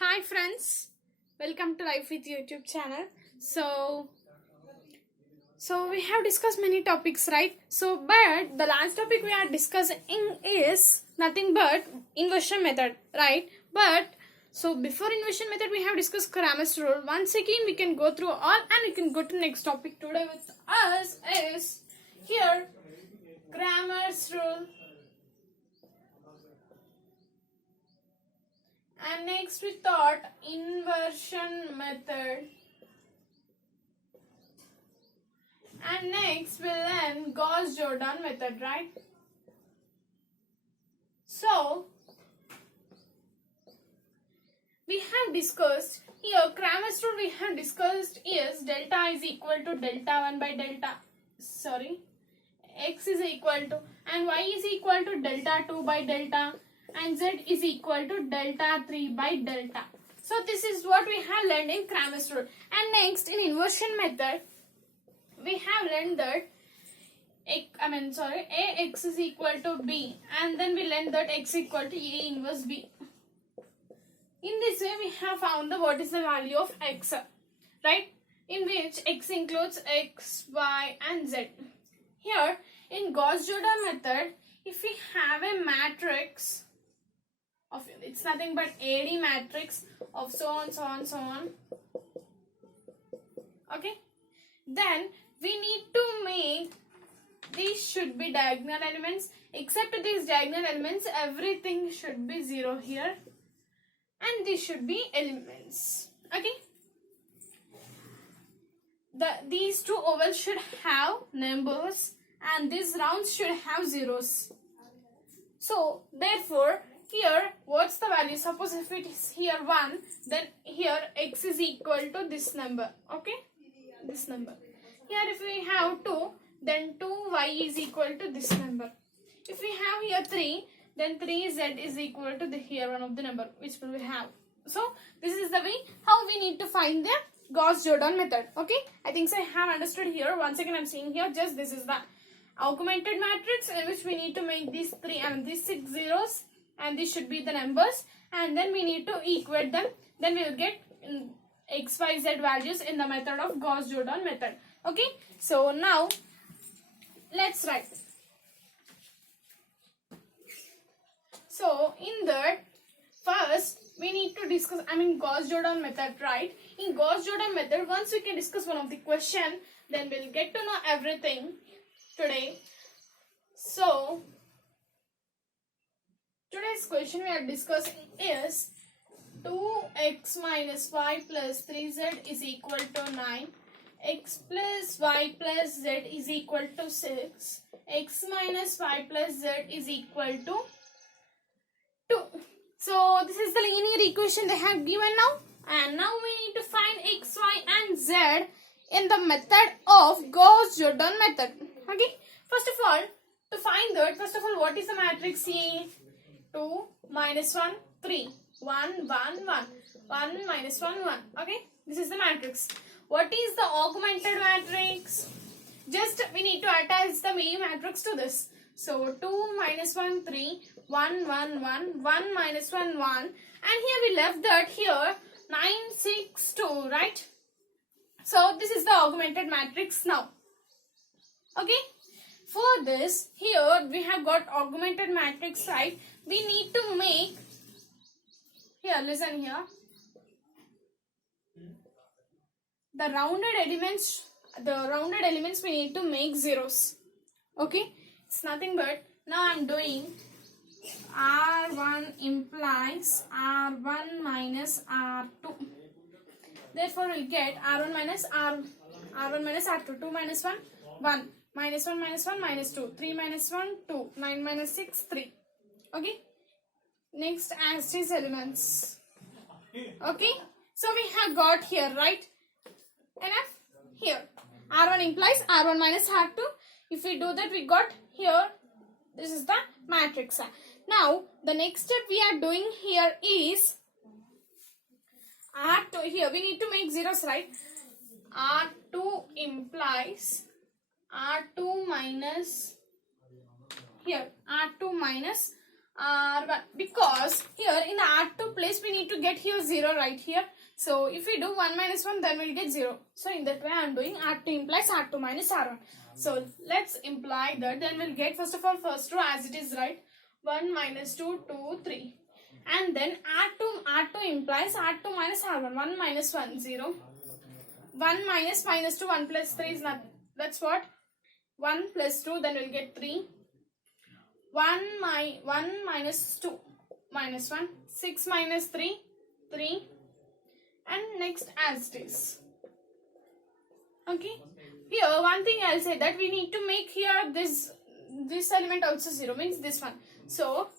Hi friends, welcome to Life with YouTube channel. So we have discussed many topics, right? But the last topic we are discussing is nothing but inversion method, right? Before inversion method we have discussed Cramer's rule. Once again we can go through all and we can go to next topic. Today with us is here Cramer's rule. And next we thought inversion method. And next we'll learn Guass Jordan method, right? So we have discussed here Cramer's rule we have discussed is delta is equal to delta 1 by delta x is equal to and y is equal to delta 2 by delta and z is equal to delta 3 by delta. So this is what we have learned in Cramer's rule. And next in inversion method we have learned that ax is equal to b, and then we learned that x equal to a inverse b. In this way we have found what is the value of x, right? In which x includes x, y and z. Here in Guass Jordan method, if we have a matrix of, it's nothing but AD matrix of so on, okay, then we need to make these should be diagonal elements. Except these diagonal elements, everything should be 0 here, and these should be elements. Okay, these two ovals should have numbers and these rounds should have zeros. So therefore here what's the value? Suppose if it is here 1, then here x is equal to this number. Okay, this number. Here if we have 2, then 2y is equal to this number. If we have here 3, then 3z is equal to the here one of the number which will we have. So this is the way how we need to find the Guass Jordan method. Okay, I think so I have understood here. Once again I'm saying here just this is the augmented matrix in which we need to make these these 6 zeros and these should be the numbers, and then we need to equate them. Then we will get x, y, z values in the method of Guass Jordan method. Okay, so now let's write. So in that first we need to discuss Guass Jordan method, right? In Guass Jordan method, once we can discuss one of the question, then we'll get to know everything today. So today's question we are discussing is 2x minus y plus 3z is equal to 9. X plus y plus z is equal to 6. X minus y plus z is equal to 2. So this is the linear equation they have given now. And now we need to find x, y and z in the method of Guass Jordan method. Okay. First of all, to find that, first of all, what is the matrix A? 2 minus 1, 3. 1, 1, 1. 1 minus 1, 1. Okay. This is the matrix. What is the augmented matrix? Just we need to attach the main matrix to this. So 2 minus 1, 3. 1, 1, 1. 1 minus 1, 1. And here we left that here 9, 6, 2. Right? So this is the augmented matrix now. Okay. For this, here we have got augmented matrix, right? We need to make, here listen here, the rounded elements we need to make zeros. Okay, it's nothing but now I'm doing R1 implies R1 minus R2. Therefore we'll get R1 minus R2. 2 minus 1, 1. Minus 1 minus 1 minus 2. 3 minus 1, 2. 9 minus 6, 3. Okay. Next as these elements. Okay. So we have got here, right? Enough? Here. R1 implies R1 minus R2. If we do that, we got here. This is the matrix. Now, the next step we are doing here is R2. Here we need to make zeros, right? R2 implies R2 minus here R2 minus R1, because here in the R2 place we need to get here 0 right here. So if we do 1 minus 1, then we'll get 0. So in that way I am doing R2 implies R2 minus R1. So let's imply that. Then we'll get first of all first row as it is, right? 1 minus 2, 2, 3. And then R2 implies R2 minus R1. 1 minus 1, 0. 1 minus 2, 1 plus 3 is nothing. That's what? 1 plus 2, then we'll get 3. 1 minus 2, minus 1. 6 minus 3, 3. And next as it is. Okay. Here one thing I'll say that we need to make here this element also 0, means this one. So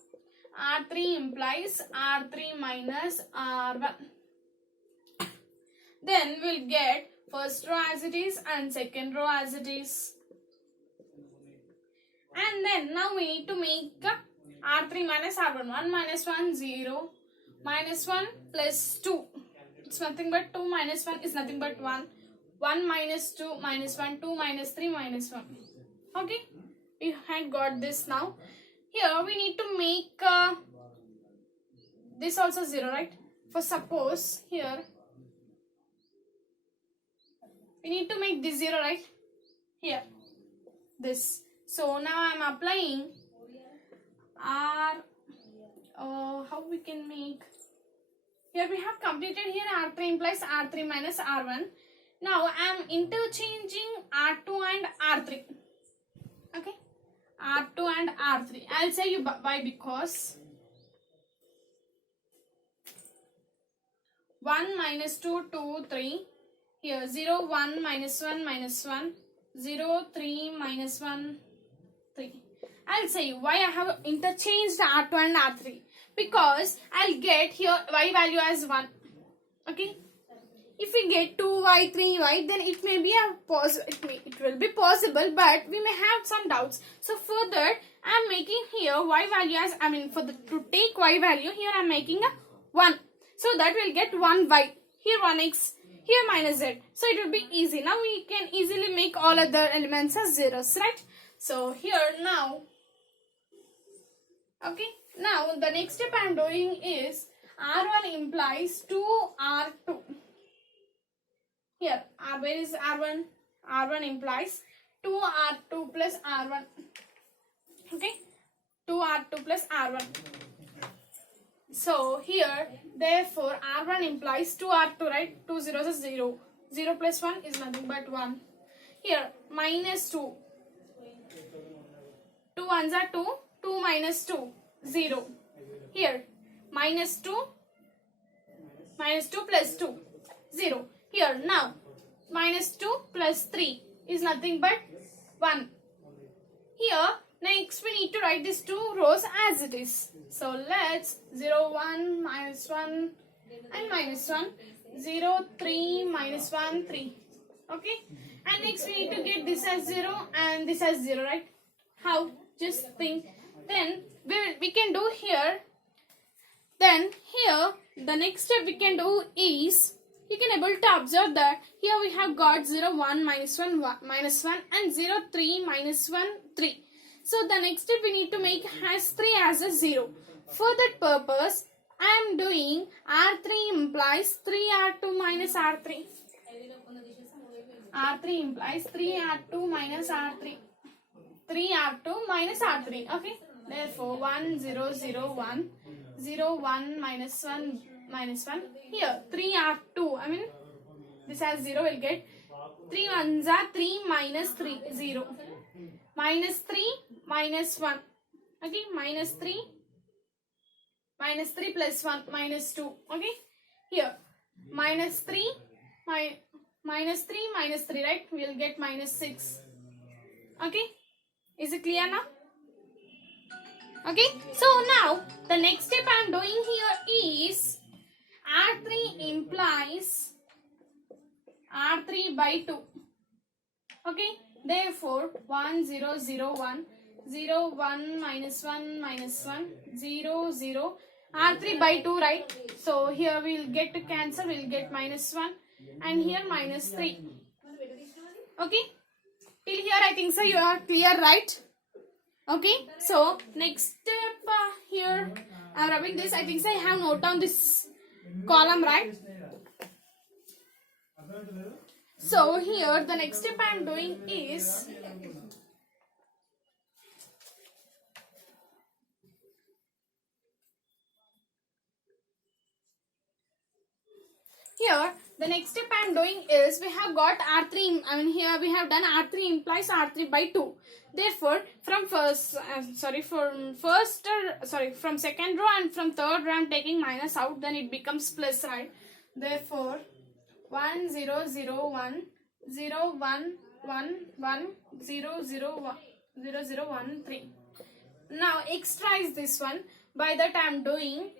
R3 implies R3 minus R1. Then we'll get first row as it is and second row as it is. And then now we need to make R3 minus R1. 1 minus 1, 0. Minus 1 plus 2. It's nothing but 2 minus 1 is nothing but 1. 1 minus 2 minus 1. 2 minus 3 minus 1. Okay. We had got this now. Here we need to make this also 0, right? For suppose here we need to make this 0, right? Here. This. So now I am applying how we can make. Here we have completed here R3 implies R3 minus R1. Now I am interchanging R2 and R3. Okay. R2 and R3. I'll say you why, because 1 minus 2, 2, 3. Here 0, 1 minus 1 minus 1. 0, 3 minus 1, 3. I'll say why I have interchanged R2 and R3. Because I'll get here y value as 1. Okay. If we get 2y, 3y, then it may be it will be possible, but we may have some doubts. So for that, I am making here y value as, to take y value, here I am making a 1. So that will get 1y. Here 1x. Here minus z. So it will be easy. Now we can easily make all other elements as zeros, right? So here now, okay. Now the next step I am doing is R1 implies 2R2. Here, where is R1? R1 implies 2R2 plus R1. Okay, 2R2 plus R1. So here, therefore, R1 implies 2R2, right? 2 zeros is 0. 0 plus 1 is nothing but 1. Here, minus 2. 2 ones are 2. 2 minus 2, 0. Here, minus 2 plus 2, 0. Here, now, minus 2 plus 3 is nothing but 1. Here, next we need to write these two rows as it is. So, let's 0, 1, minus 1 and minus 1. 0, 3, minus 1, 3. Okay. And next we need to get this as 0 and this as 0, right? How? Just think. Then, we can do here. Then, here, the next step we can do is, you can able to observe that here we have got 0, 1, minus 1, minus 1 and 0, 3, minus 1, 3. So the next step we need to make has 3 as a 0. For that purpose, I am doing R3 implies 3R2 minus R3. R3 implies 3R2 minus R3. 3R2 minus R3. Okay. Therefore, 1, 0, 0, 1. 0, 1, minus 1, minus 1. Here, 3R2. This has 0 will get 3 ones are 3 minus 3, 0. Minus 3, minus 1. Okay, minus 3 plus 1, minus 2. Okay, here, minus 3, minus 3, right? We will get minus 6. Okay, is it clear now? Okay, so now the next step I am doing here is R3 implies R3 by 2. Okay, therefore 1, 0, 0, 1, 0, 1, minus 1, minus 1, 0, 0, R3 by 2, right? So here we will get to cancel, we will get minus 1 and here minus 3. Okay, till here I think so you are clear, right? Okay, so next step here I'm rubbing this. I think so I have note down this column, right? So here the next step I'm doing is here the next step I am doing is we have got R3. I mean here we have done R3 implies R3 by 2. Therefore from from second row and from third row I am taking minus out, then it becomes plus, right? Therefore 1 0 0 1 0 1 1 1 0 0 1 0 0 1 3. Now extra is this one. By that I am doing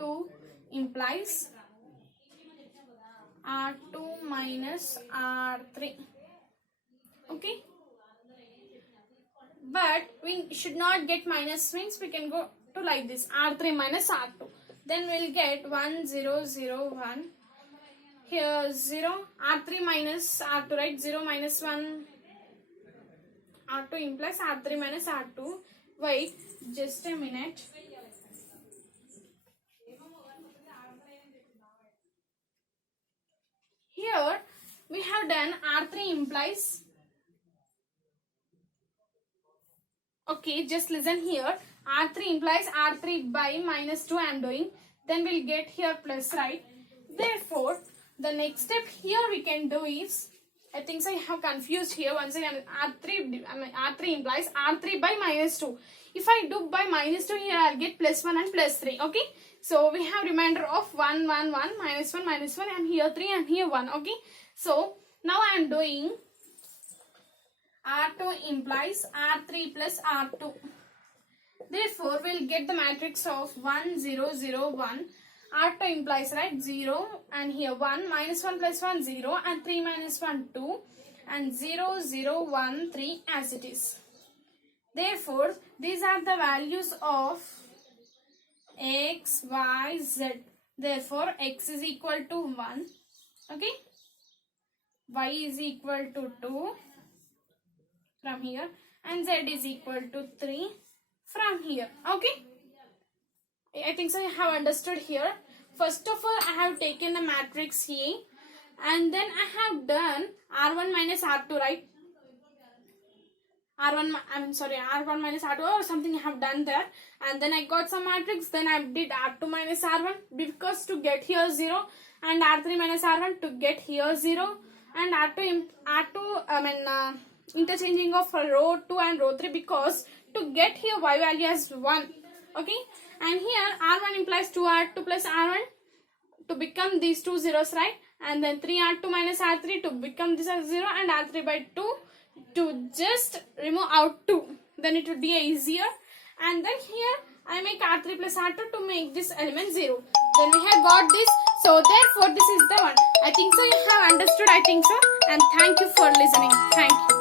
R2 implies R2 minus R3. Okay, but we should not get minus means we can go to like this R3 minus R2. Then we'll get 1 0 0 1. Here 0 R3 minus R2, right? 0 minus 1 R2 implies R3 minus R2. Wait just a minute. Here we have done R3 implies. Okay, just listen here. R3 implies R3 by minus 2 I am doing. Then we'll get here plus, right? Therefore, the next step here we can do is, I think so I have confused here once again. R3 implies R3 by minus 2. If I do by minus 2 here, I'll get plus 1 and plus 3. Okay. So we have remainder of 1, 1, 1, minus 1, minus 1, and here 3 and here 1. Okay. So now I am doing R2 implies R3 plus R2. Therefore, we'll get the matrix of 1, 0, 0, 1. R2 implies, right, 0, and here 1, minus 1 plus 1, 0, and 3 minus 1, 2, and 0, 0, 1, 3 as it is. Therefore, these are the values of x, y, z. Therefore, x is equal to 1, okay, y is equal to 2 from here, and z is equal to 3 from here. Okay, I think so you have understood here. First of all, I have taken the matrix A, and then I have done R1 minus R2, right? R1 minus R2 or something I have done there, and then I got some matrix, then I did R2 minus R1 because to get here 0, and R3 minus R1 to get here 0, and interchanging of row 2 and row 3 because to get here y value as 1. Okay, and here R1 implies 2R2 plus R1 to become these two zeros, right? And then 3R2 minus R3 to become this as 0, and R3 by 2 to just remove out 2. Then it would be easier. And then here I make R3 plus R2 to make this element 0. Then we have got this. So therefore this is the one. I think so you have understood. I think so. And thank you for listening. Thank you.